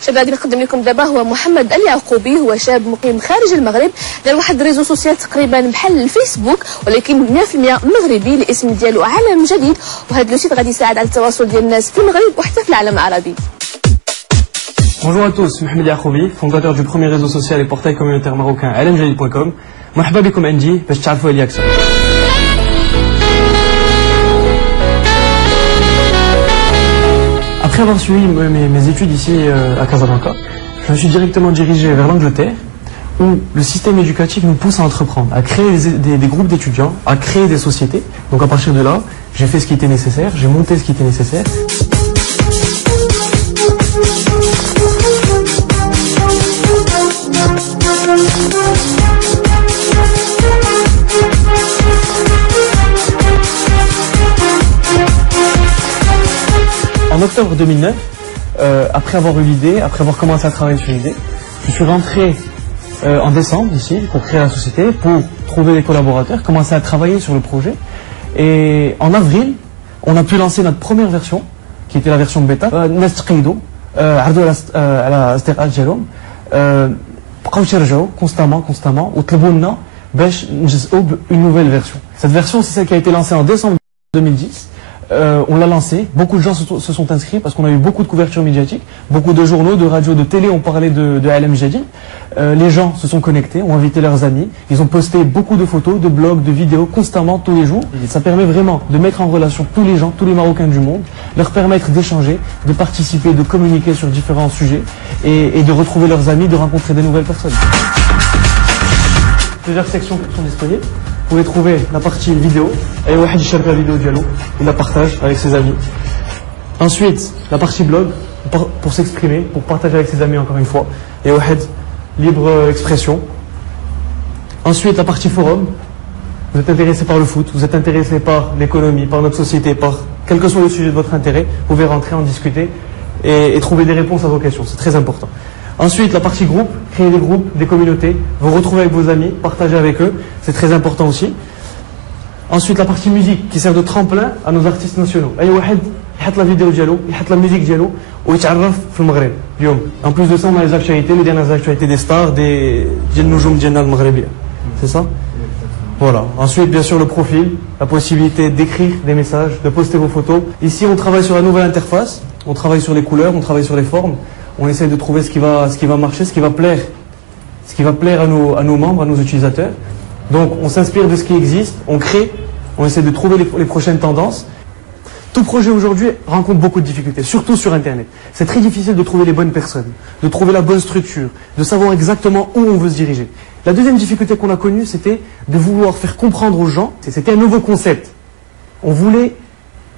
الشاب اللي نقدم لكم دابا هو محمد اليعقوبي، هو شاب مقيم خارج المغرب، دار واحد الريزو سوسيال تقريبا بحال الفيسبوك ولكن 100% مغربي. الاسم ديالو عالم جديد، وهذا لو سيت غادي يساعد على التواصل ديال الناس في المغرب وحتى في العالم العربي. Bonjour à tous, Mohamed Yacoubi, fondateur du premier réseau social et portail communautaire marocain alamjadid.com. مرحبا بكم عندي باش تعرفوا عليا أكثر. Après avoir suivi mes études ici à Casablanca, je me suis directement dirigé vers l'Angleterre, où le système éducatif nous pousse à entreprendre, à créer des groupes d'étudiants, à créer des sociétés. Donc à partir de là, j'ai fait ce qui était nécessaire, j'ai monté ce qui était nécessaire. En octobre 2009, après avoir eu l'idée, après avoir commencé à travailler sur l'idée, je suis rentré en décembre ici pour créer la société, pour trouver des collaborateurs, commencer à travailler sur le projet. Et en avril, on a pu lancer notre première version, qui était la version bêta. constamment, une nouvelle version. Cette version, c'est celle qui a été lancée en décembre 2010. On l'a lancé, beaucoup de gens se sont inscrits parce qu'on a eu beaucoup de couverture médiatique, beaucoup de journaux, de radios, de télé ont parlé de Alam Jadid. Les gens se sont connectés, ont invité leurs amis, ils ont posté beaucoup de photos, de blogs, de vidéos constamment tous les jours. Et ça permet vraiment de mettre en relation tous les gens, tous les Marocains du monde, leur permettre d'échanger, de participer, de communiquer sur différents sujets et de retrouver leurs amis, de rencontrer de nouvelles personnes. Plusieurs sections sont disponibles. Vous pouvez trouver la partie vidéo, et la vidéo dialogue, il la partage avec ses amis. Ensuite, la partie blog, pour s'exprimer, pour partager avec ses amis encore une fois. Et libre expression. Ensuite, la partie forum. Vous êtes intéressé par le foot, vous êtes intéressé par l'économie, par notre société, par quel que soit le sujet de votre intérêt, vous pouvez rentrer, en discuter et trouver des réponses à vos questions. C'est très important. Ensuite, la partie groupe, créer des groupes, des communautés, vous retrouver avec vos amis, partager avec eux, c'est très important aussi. Ensuite, la partie musique, qui sert de tremplin à nos artistes nationaux. La vidéo dialogue, la musique dialogue, ou en plus de ça, on a les actualités, les dernières actualités des stars, des Noujoum Djennal Maghrebi. C'est ça? Voilà. Ensuite, bien sûr, le profil, la possibilité d'écrire des messages, de poster vos photos. Ici, on travaille sur la nouvelle interface, on travaille sur les couleurs, on travaille sur les formes. On essaie de trouver ce qui va marcher, ce qui va plaire à nos membres, à nos utilisateurs. Donc on s'inspire de ce qui existe, on crée, on essaie de trouver les prochaines tendances. Tout projet aujourd'hui rencontre beaucoup de difficultés, surtout sur Internet. C'est très difficile de trouver les bonnes personnes, de trouver la bonne structure, de savoir exactement où on veut se diriger. La deuxième difficulté qu'on a connue, c'était de vouloir faire comprendre aux gens, c'était un nouveau concept. On voulait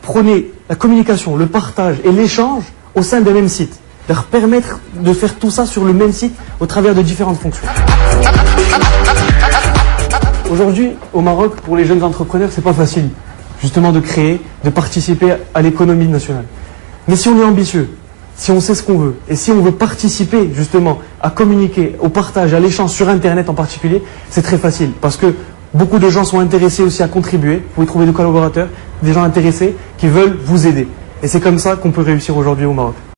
prôner la communication, le partage et l'échange au sein d'un même site. Leur permettre de faire tout ça sur le même site au travers de différentes fonctions. Aujourd'hui, au Maroc, pour les jeunes entrepreneurs, c'est pas facile justement de créer, de participer à l'économie nationale. Mais si on est ambitieux, si on sait ce qu'on veut, et si on veut participer justement à communiquer, au partage, à l'échange sur Internet en particulier, c'est très facile parce que beaucoup de gens sont intéressés aussi à contribuer. Vous pouvez trouver des collaborateurs, des gens intéressés qui veulent vous aider. Et c'est comme ça qu'on peut réussir aujourd'hui au Maroc.